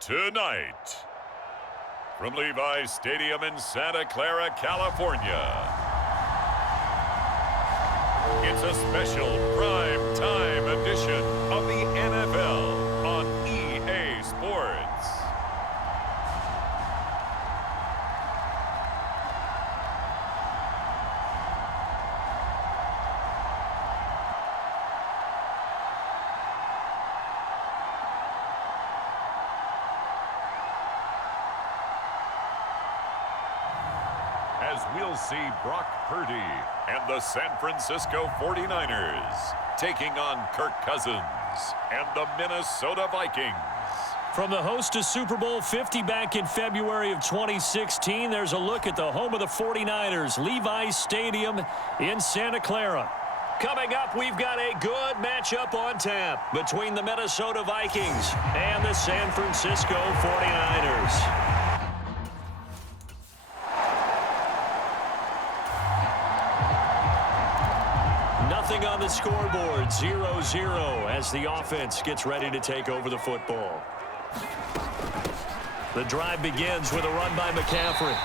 Tonight, from Levi's Stadium in Santa Clara, California, it's a special prime time edition of the NFL on EA Sports. As we'll see Brock Purdy and the San Francisco 49ers taking on Kirk Cousins and the Minnesota Vikings. From the host to Super Bowl 50 back in February of 2016, there's a look at the home of the 49ers, Levi's Stadium in Santa Clara. Coming up, we've got a good matchup on tap between the Minnesota Vikings and the San Francisco 49ers. Nothing on the scoreboard, 0-0 as the offense gets ready to take over the football. The drive begins with a run by McCaffrey.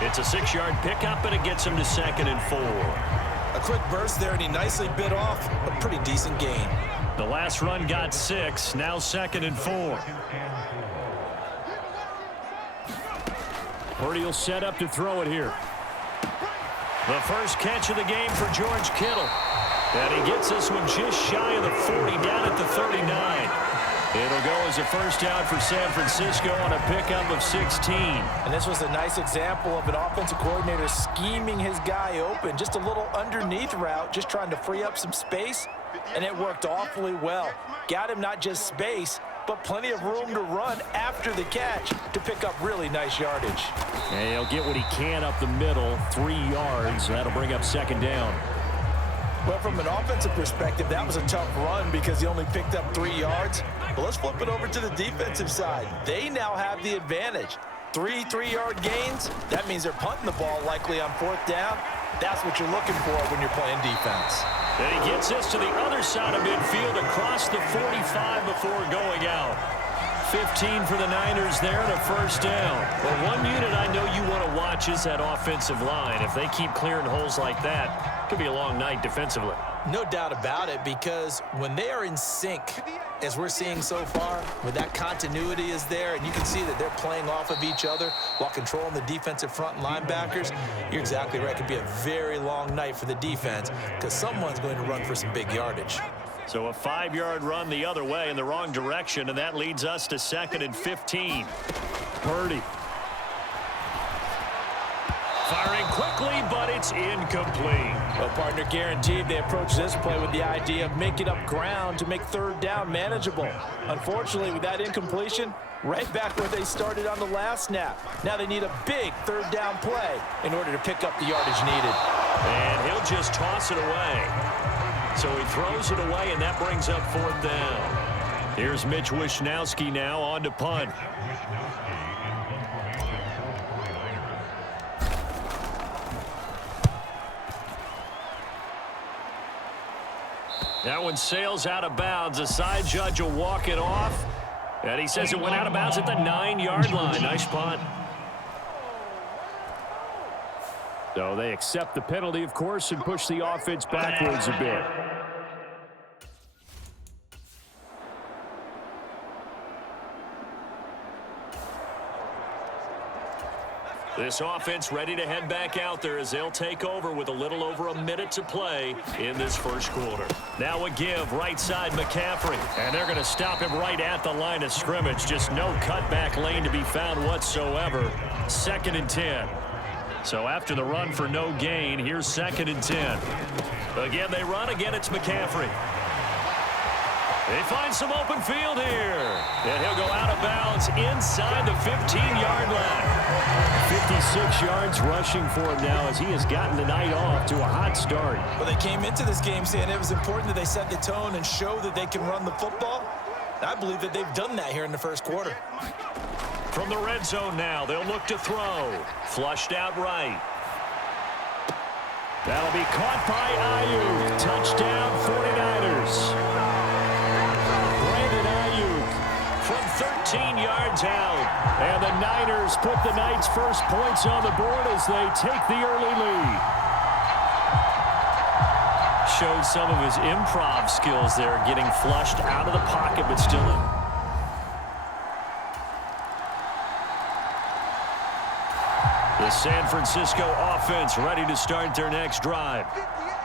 It's a 6-yard pickup, and it gets him to 2nd and 4. A quick burst there, and he nicely bit off a pretty decent gain. The last run got 6, now 2nd and 4. Purdy will set up to throw it here. The first catch of the game for George Kittle. And he gets this one just shy of the 40, down at the 39. It'll go as a first down for San Francisco on a pickup of 16. And this was a nice example of an offensive coordinator scheming his guy open. Just a little underneath route, just trying to free up some space. And it worked awfully well. Got him not just space, but plenty of room to run after the catch to pick up really nice yardage. And he'll get what he can up the middle, 3 yards. That'll bring up 2nd down. Well, from an offensive perspective, that was a tough run because he only picked up 3 yards. But let's flip it over to the defensive side. They now have the advantage. 3 3-yard gains. That means they're punting the ball likely on 4th down. That's what you're looking for when you're playing defense. And he gets this to the other side of midfield across the 45 before going out. 15 for the Niners there and a first down. Well, one unit I know you want to watch is that offensive line. If they keep clearing holes like that, it could be a long night defensively. No doubt about it, because when they are in sync, as we're seeing so far, when that continuity is there and you can see that they're playing off of each other while controlling the defensive front linebackers, you're exactly right. It could be a very long night for the defense because someone's going to run for some big yardage. So a 5-yard run the other way in the wrong direction, and that leads us to 2nd and 15. Purdy. Firing quickly, but it's incomplete. Well, partner, guaranteed they approach this play with the idea of making up ground to make 3rd down manageable. Unfortunately, with that incompletion, right back where they started on the last snap. Now they need a big 3rd down play in order to pick up the yardage needed. And he'll just toss it away. So he throws it away, and that brings up 4th down. Here's Mitch Wishnowski now on to punt. That one sails out of bounds. The side judge will walk it off. And he says it went out of bounds at the 9-yard line. Nice punt. So they accept the penalty, of course, and push the offense backwards a bit. This offense ready to head back out there as they'll take over with a little over a minute to play in this first quarter. Now a give, right side McCaffrey. And they're going to stop him right at the line of scrimmage. Just no cutback lane to be found whatsoever. 2nd and 10. So after the run for no gain, here's 2nd and 10. Again, they run. Again, it's McCaffrey. They find some open field here. And he'll go out of bounds inside the 15-yard line. 56 yards rushing for him now as he has gotten the night off to a hot start. Well, they came into this game saying it was important that they set the tone and show that they can run the football. I believe that they've done that here in the first quarter. From the red zone now, they'll look to throw. Flushed out right. That'll be caught by Ayuk. Touchdown, 49ers. From 13 yards out. And the Niners put the Knights' first points on the board as they take the early lead. Showed some of his improv skills there, getting flushed out of the pocket, but still in. The San Francisco offense ready to start their next drive.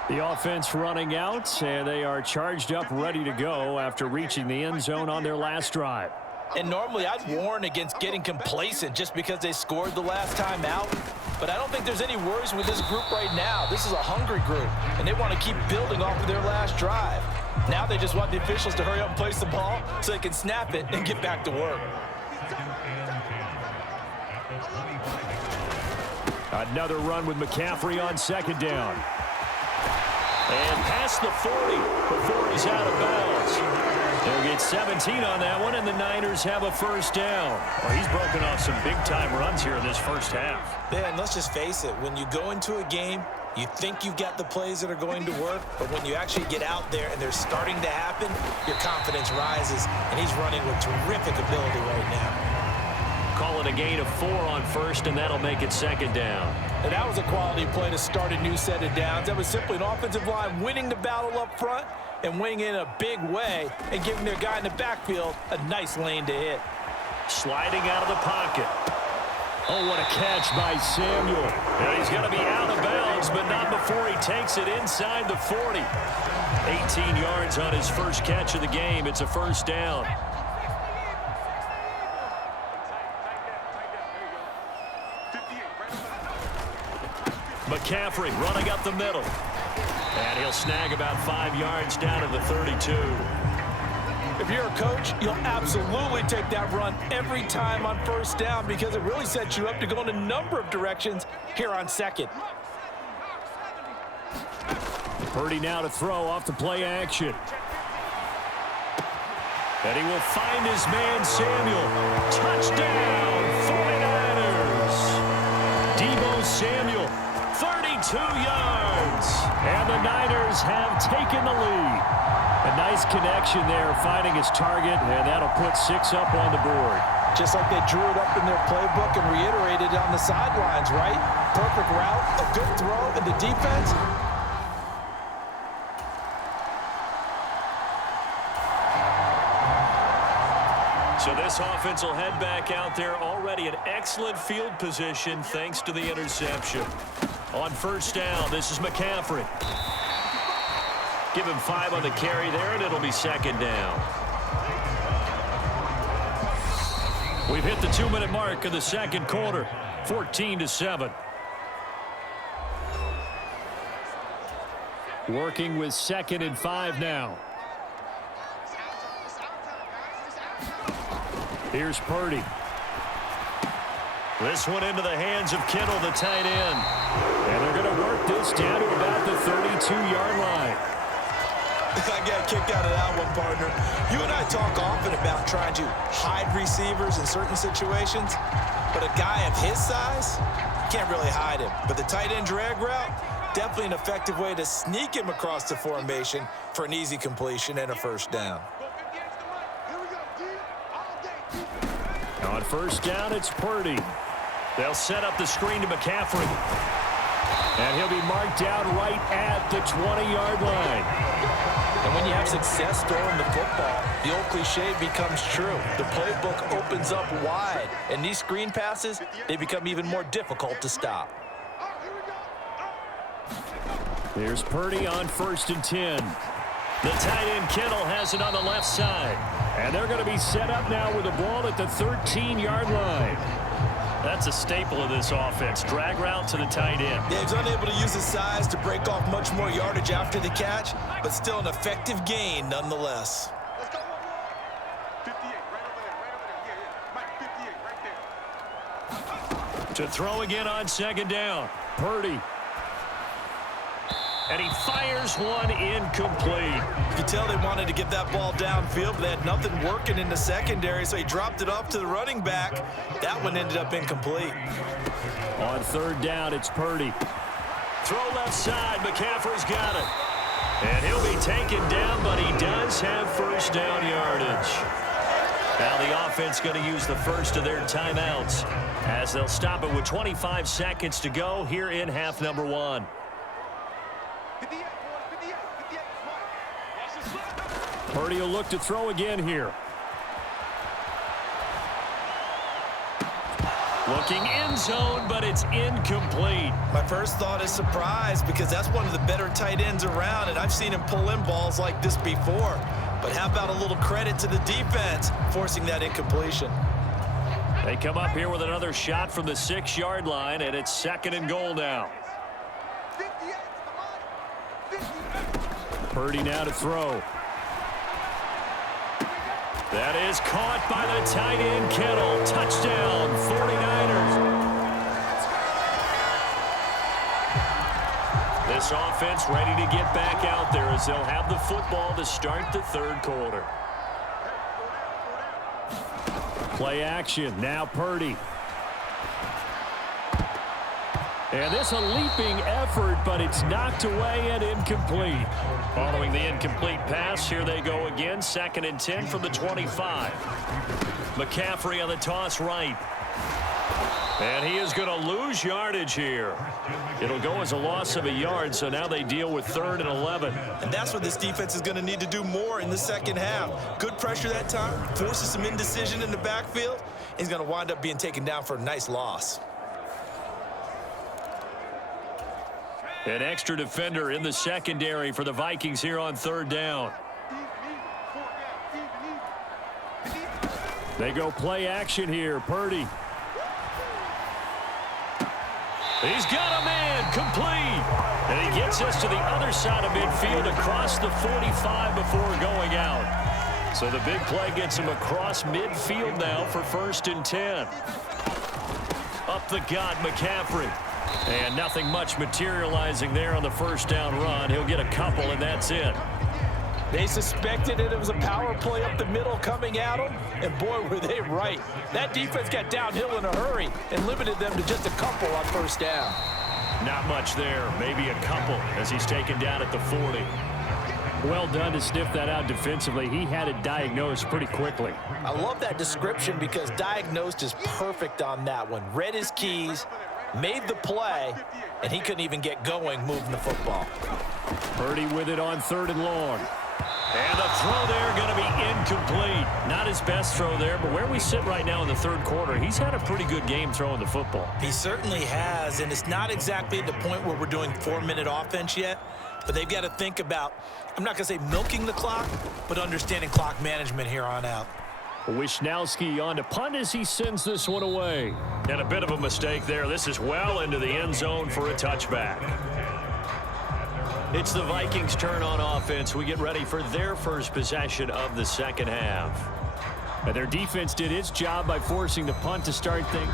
The offense running out, and they are charged up, ready to go after reaching the end zone on their last drive. And normally I'd warn against getting complacent just because they scored the last time out. But I don't think there's any worries with this group right now. This is a hungry group, and they want to keep building off of their last drive. Now they just want the officials to hurry up and place the ball so they can snap it and get back to work. Another run with McCaffrey on 2nd down. And past the 40 before he's out of bounds. They'll get 17 on that one, and the Niners have a first down. Well, he's broken off some big-time runs here in this first half. Yeah, and let's just face it. When you go into a game, you think you've got the plays that are going to work, but when you actually get out there and they're starting to happen, your confidence rises, and he's running with terrific ability right now. Call it a gain of 4 on first, and that'll make it 2nd down. And that was a quality play to start a new set of downs. That was simply an offensive line winning the battle up front and winning in a big way and giving their guy in the backfield a nice lane to hit. Sliding out of the pocket. Oh, what a catch by Samuel. And he's going to be out of bounds, but not before he takes it inside the 40. 18 yards on his first catch of the game. It's a first down. McCaffrey running up the middle. And he'll snag about 5 yards down to the 32. If you're a coach, you'll absolutely take that run every time on first down because it really sets you up to go in a number of directions here on 2nd. Purdy now to throw off the play action. And he will find his man Samuel. Touchdown, 49ers. Deebo Samuel. 32 yards, and the Niners have taken the lead. A nice connection there, finding his target, and that'll put 6 up on the board. Just like they drew it up in their playbook and reiterated it on the sidelines, right? Perfect route, a good throw, and the defense. So this offense will head back out there, already in excellent field position thanks to the interception. On first down, this is McCaffrey. Give him 5 on the carry there, and it'll be 2nd down. We've hit the 2-minute mark of the second quarter, 14-7. Working with 2nd and 5 now. Here's Purdy. This one into the hands of Kittle, the tight end. And they're going to work this down to about the 32-yard line. I got a kick out of that one, partner. You and I talk often about trying to hide receivers in certain situations, but a guy of his size, you can't really hide him. But the tight end drag route, definitely an effective way to sneak him across the formation for an easy completion and a first down. On first down, it's Purdy. They'll set up the screen to McCaffrey. And he'll be marked down right at the 20-yard line. And when you have success throwing the football, the old cliche becomes true. The playbook opens up wide. And these screen passes, they become even more difficult to stop. Here's Purdy on 1st and 10. The tight end Kittle has it on the left side. And they're going to be set up now with the ball at the 13-yard line. That's a staple of this offense. Drag route to the tight end. Yeah, he's unable to use his size to break off much more yardage after the catch, but still an effective gain nonetheless. Let's go. 58, right over there. Yeah. Mike, 58, right there. To throw again on second down. Purdy. And he fires one incomplete. You could tell they wanted to get that ball downfield, but they had nothing working in the secondary, so he dropped it off to the running back. That one ended up incomplete. On third down, it's Purdy. Throw left side. McCaffrey's got it. And he'll be taken down, but he does have first down yardage. Now the offense going to use the first of their timeouts as they'll stop it with 25 seconds to go here in half number 1. 58, 58, Mike. Purdy will look to throw again here. Looking end zone, but it's incomplete. My first thought is surprise because that's one of the better tight ends around, and I've seen him pull in balls like this before. But how about a little credit to the defense forcing that incompletion? They come up here with another shot from the 6-yard line, and it's second and goal now. 58, Purdy now to throw. That is caught by the tight end, Kittle. Touchdown, 49ers. This offense ready to get back out there as they'll have the football to start the third quarter. Play action, now Purdy. And this a leaping effort, but it's knocked away and incomplete. Following the incomplete pass, here they go again. 2nd and 10 from the 25. McCaffrey on the toss right. And he is going to lose yardage here. It'll go as a loss of a yard, so now they deal with 3rd and 11. And that's what this defense is going to need to do more in the second half. Good pressure that time, forces some indecision in the backfield. He's going to wind up being taken down for a nice loss. An extra defender in the secondary for the Vikings here on 3rd down. They go play action here. Purdy. He's got a man complete. And he gets us to the other side of midfield across the 45 before going out. So the big play gets him across midfield now for 1st and 10. Up the gut, McCaffrey. And nothing much materializing there on the first down run. He'll get a couple, and that's it. They suspected it was a power play up the middle coming at them, and boy, were they right. That defense got downhill in a hurry and limited them to just a couple on first down. Not much there, maybe a couple as he's taken down at the 40. Well done to sniff that out defensively. He had it diagnosed pretty quickly. I love that description because diagnosed is perfect on that one. Read his keys, made the play, and he couldn't even get going moving the football. Purdy with it on 3rd and long. And the throw there going to be incomplete. Not his best throw there, but where we sit right now in the 3rd quarter, he's had a pretty good game throwing the football. He certainly has, and it's not exactly at the point where we're doing 4-minute offense yet, but they've got to think about, I'm not going to say milking the clock, but understanding clock management here on out. Wisnowski on to punt as he sends this one away. And a bit of a mistake there. This is well into the end zone for a touchback. It's the Vikings' turn on offense. We get ready for their first possession of the second half. And their defense did its job by forcing the punt to start things.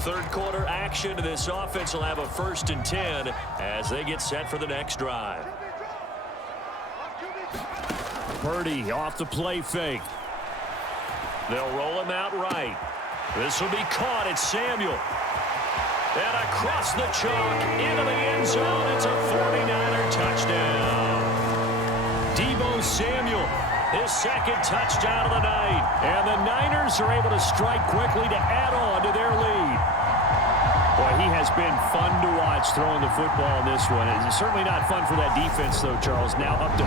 Third quarter action. This offense will have a 1st and 10 as they get set for the next drive. Purdy off the play fake. They'll roll him out right. This will be caught. It's Samuel. And across the chalk into the end zone. It's a 49er touchdown. Deebo Samuel, his 2nd touchdown of the night. And the Niners are able to strike quickly to add on to their lead. Boy, he has been fun to watch throwing the football in this one. It's certainly not fun for that defense, though, Charles. Now up to...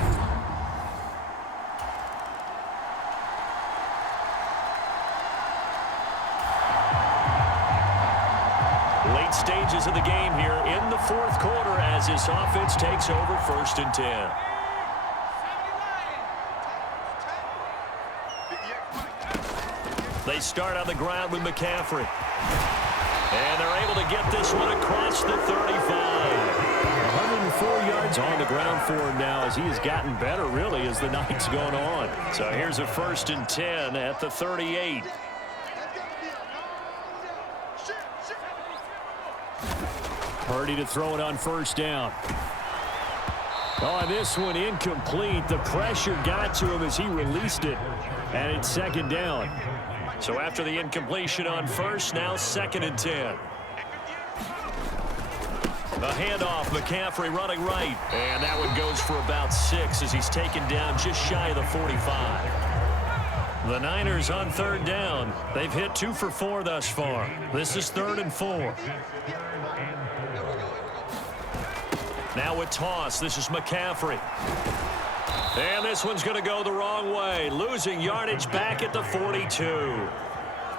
Late stages of the game here in the 4th quarter as this offense takes over 1st and 10. They start on the ground with McCaffrey. And they're able to get this one across the 35. 104 yards on the ground for him now as he has gotten better, really, as the night's gone on. So here's a 1st and 10 at the 38. Purdy to throw it on 1st down. Oh, this one incomplete. The pressure got to him as he released it. And it's 2nd down. So after the incompletion on 1st, now 2nd and 10. A handoff, McCaffrey running right. And that one goes for about 6 as he's taken down just shy of the 45. The Niners on 3rd down. They've hit 2 for 4 thus far. This is 3rd and 4. Now with toss, this is McCaffrey. And this one's going to go the wrong way. Losing yardage back at the 42.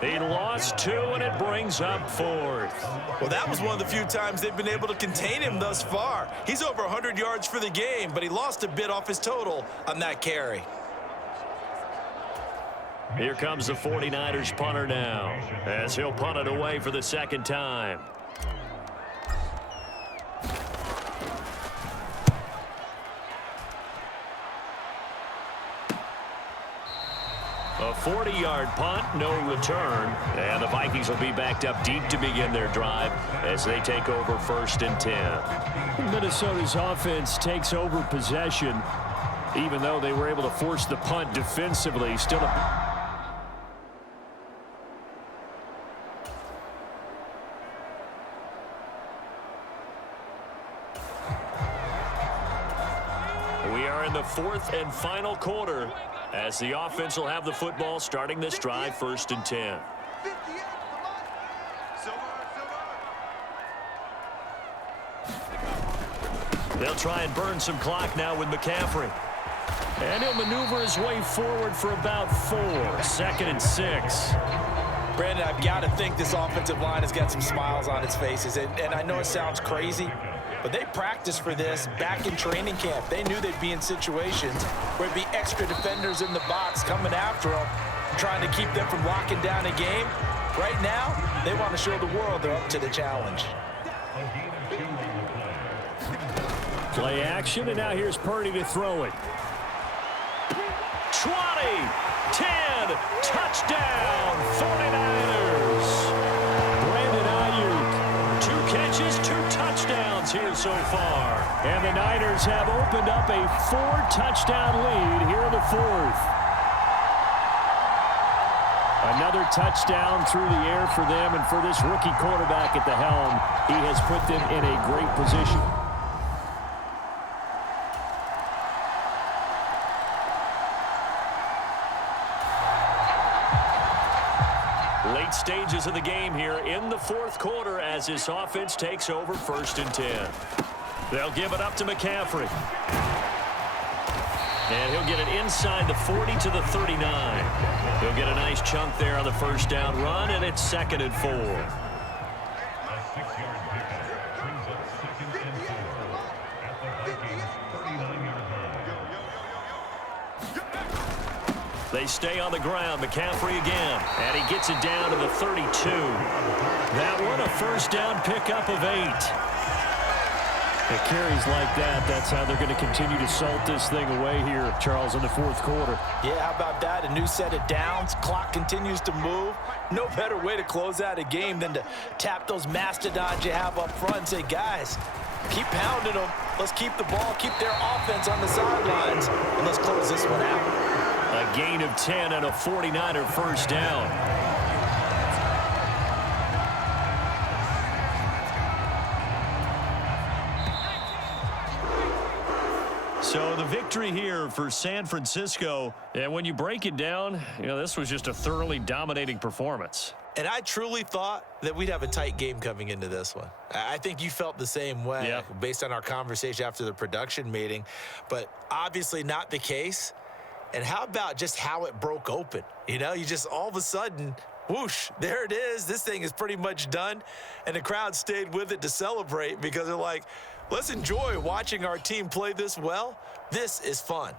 He lost 2, and it brings up 4th. Well, that was one of the few times they've been able to contain him thus far. He's over 100 yards for the game, but he lost a bit off his total on that carry. Here comes the 49ers punter now, as he'll punt it away for the 2nd time. A 40-yard punt, no return. And the Vikings will be backed up deep to begin their drive as they take over 1st and 10. Minnesota's offense takes over possession, even though they were able to force the punt defensively. Still We are in the 4th and final quarter as the offense will have the football starting this drive 1st and 10. They'll try and burn some clock now with McCaffrey. And he'll maneuver his way forward for about 4. 2nd and 6. Brandon, I've got to think this offensive line has got some smiles on its faces. And I know it sounds crazy, but they practiced for this back in training camp. They knew they'd be in situations where it'd be extra defenders in the box coming after them, trying to keep them from locking down a game. Right now, they want to show the world they're up to the challenge. Play action, and now here's Purdy to throw it. 20, 10, touchdown, 49ers. Brandon Ayuk, 2 catches, 2 touchdowns here so far. And the Niners have opened up a 4-touchdown lead here in the 4th. Another touchdown through the air for them, and for this rookie quarterback at the helm, he has put them in a great position. Late stages of the game here in the 4th quarter as this offense takes over 1st and 10. They'll give it up to McCaffrey. And he'll get it inside the 40 to the 39. He'll get a nice chunk there on the 1st down run, and it's 2nd and 4. They stay on the ground. McCaffrey again. And he gets it down to the 32. That one a 1st down pickup of 8. The carries like that, that's how they're going to continue to salt this thing away here, Charles, in the 4th quarter. Yeah, how about that? A new set of downs. Clock continues to move. No better way to close out a game than to tap those mastodons you have up front and say, guys, keep pounding them. Let's keep the ball, keep their offense on the sidelines, and let's close this one out. A gain of 10 and a 49er 1st down. So the victory here for San Francisco, and when you break it down, this was just a thoroughly dominating performance. And I truly thought that we'd have a tight game coming into this one. I think you felt the same way based on our conversation after the production meeting, but obviously not the case. And how about just how it broke open? You just all of a sudden, whoosh, there it is. This thing is pretty much done. And the crowd stayed with it to celebrate because they're like, let's enjoy watching our team play this well. This is fun.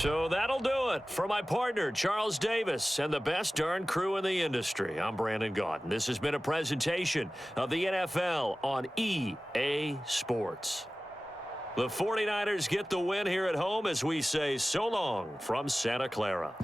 So that'll do it. For my partner, Charles Davis, and the best darn crew in the industry, I'm Brandon Gaudin. This has been a presentation of the NFL on EA Sports. The 49ers get the win here at home as we say so long from Santa Clara.